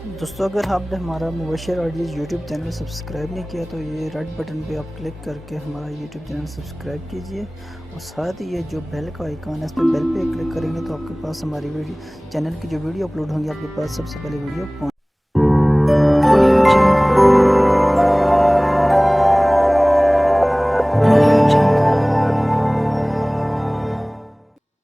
दोस्तों, अगर आपने हमारा मुबशर और यूट्यूब चैनल सब्सक्राइब नहीं किया तो ये रेड बटन पे आप क्लिक करके हमारा यूट्यूब चैनल सब्सक्राइब कीजिए और साथ ही ये जो बेल का आइकॉन है इस पर बेल पे क्लिक करेंगे तो आपके पास हमारी वीडियो चैनल की जो वीडियो अपलोड होंगी आपके पास सबसे पहले वीडियो पहुँच।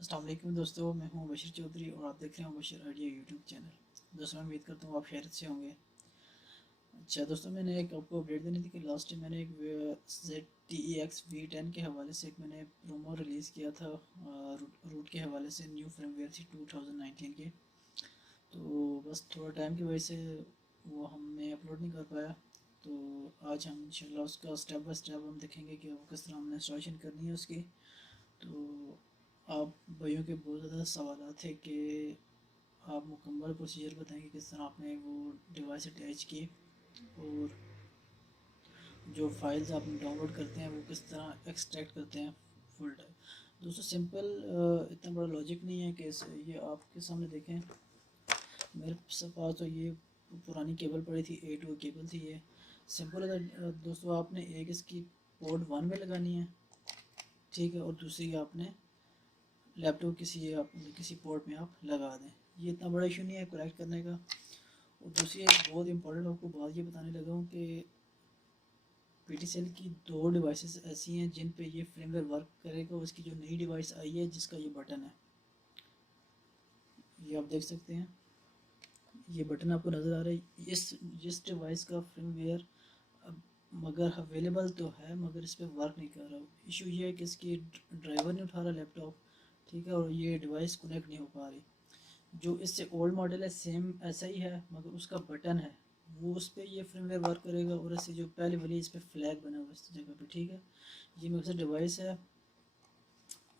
अस्सलाम वालेकुम दोस्तों, मैं हूं मुबशर चौधरी और आप देख रहे हैं मुबशर आइडिया यूट्यूब चैनल। दोस्तों, मैं उम्मीद करता हूँ आप खैरियत से होंगे। अच्छा दोस्तों, मैंने एक आपको अपडेट देनी थी कि लास्ट टाइम मैंने एक ZTEX V10 के हवाले से एक मैंने प्रोमो रिलीज़ किया था रूट के हवाले से। न्यू फ्रेमवेयर थी 2019 की, तो बस थोड़ा टाइम की वजह से वो हमने अपलोड नहीं कर पाया। तो आज हम इंशाल्लाह उसका स्टेप बाय स्टेप हम देखेंगे कि वो किस तरह हमने इंस्टॉलेशन करनी है उसकी। तो आप भाइयों के बहुत ज़्यादा सवाल थे कि आप मुकम्मल प्रोसीजर बताएंगे किस तरह आपने वो डिवाइस अटैच की और जो फाइल्स आप डाउनलोड करते हैं वो किस तरह एक्सट्रैक्ट करते हैं फुल टाइम। दोस्तों सिंपल, इतना बड़ा लॉजिक नहीं है कि ये आपके सामने देखें। मेरे पास तो ये पुरानी केबल पड़ी थी, A2 केबल थी। ये सिंपल है दोस्तों, आपने एक इसकी पोर्ट 1 में लगानी है, ठीक है, और दूसरी आपने लैपटॉप किसी पोर्ट में आप लगा दें। ये इतना बड़ा इशू नहीं है करेक्ट करने का। और दूसरी एक बहुत इंपॉर्टेंट आपको बात ये बताने लगा हूँ कि PTCL की 2 डिवाइसेस ऐसी हैं जिन पे ये फ्रेमवेयर वर्क करेगा। और इसकी जो नई डिवाइस आई है जिसका ये बटन है, ये आप देख सकते हैं, ये बटन आपको नज़र आ रहा है। इस डिवाइस का फ्रेमवेयर मगर अवेलेबल तो है मगर इस पर वर्क नहीं कर रहा। इशू ये है कि इसकी ड्राइवर नहीं उठा रहा लैपटॉप, ठीक है, और ये डिवाइस कनेक्ट नहीं हो पा रही। जो इससे ओल्ड मॉडल है सेम ऐसा ही है मगर उसका बटन है वो उस पर ये फ्रेमवेयर वर्क करेगा और इससे जो पहले वाली इस पर फ्लैग बना हुआ इस जगह पे, ठीक है। ये मेरे पास डिवाइस है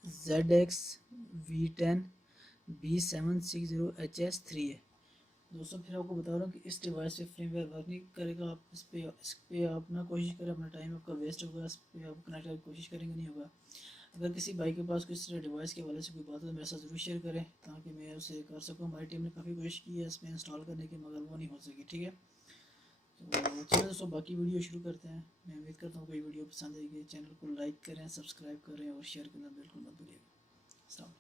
ZX V10B760HS3 है। दोस्तों फिर आपको बता रहा हूँ कि इस डिवाइस पे फ्रेमवेयर वर्क नहीं करेगा। आप इस पे आप ना कोशिश करें, अपना टाइम आपका वेस्ट होगा। इस पर आप कनेक्ट करने की कोशिश करेंगे, नहीं होगा। अगर किसी भाई के पास किसी डिवाइस के वाले से कोई बात हो तो मेरे साथ ज़रूर शेयर करें ताकि मैं उसे कर सकूँ। हमारी टीम ने काफ़ी कोशिश की है इसमें इंस्टॉल करने की मगर वो नहीं हो सकी, ठीक है। तो चलिए दोस्तों, बाकी वीडियो शुरू करते हैं। मैं उम्मीद करता हूँ कोई वीडियो पसंद आएगी। चैनल को लाइक करें, सब्सक्राइब करें और शेयर करना बिल्कुल मत भूलिएगा।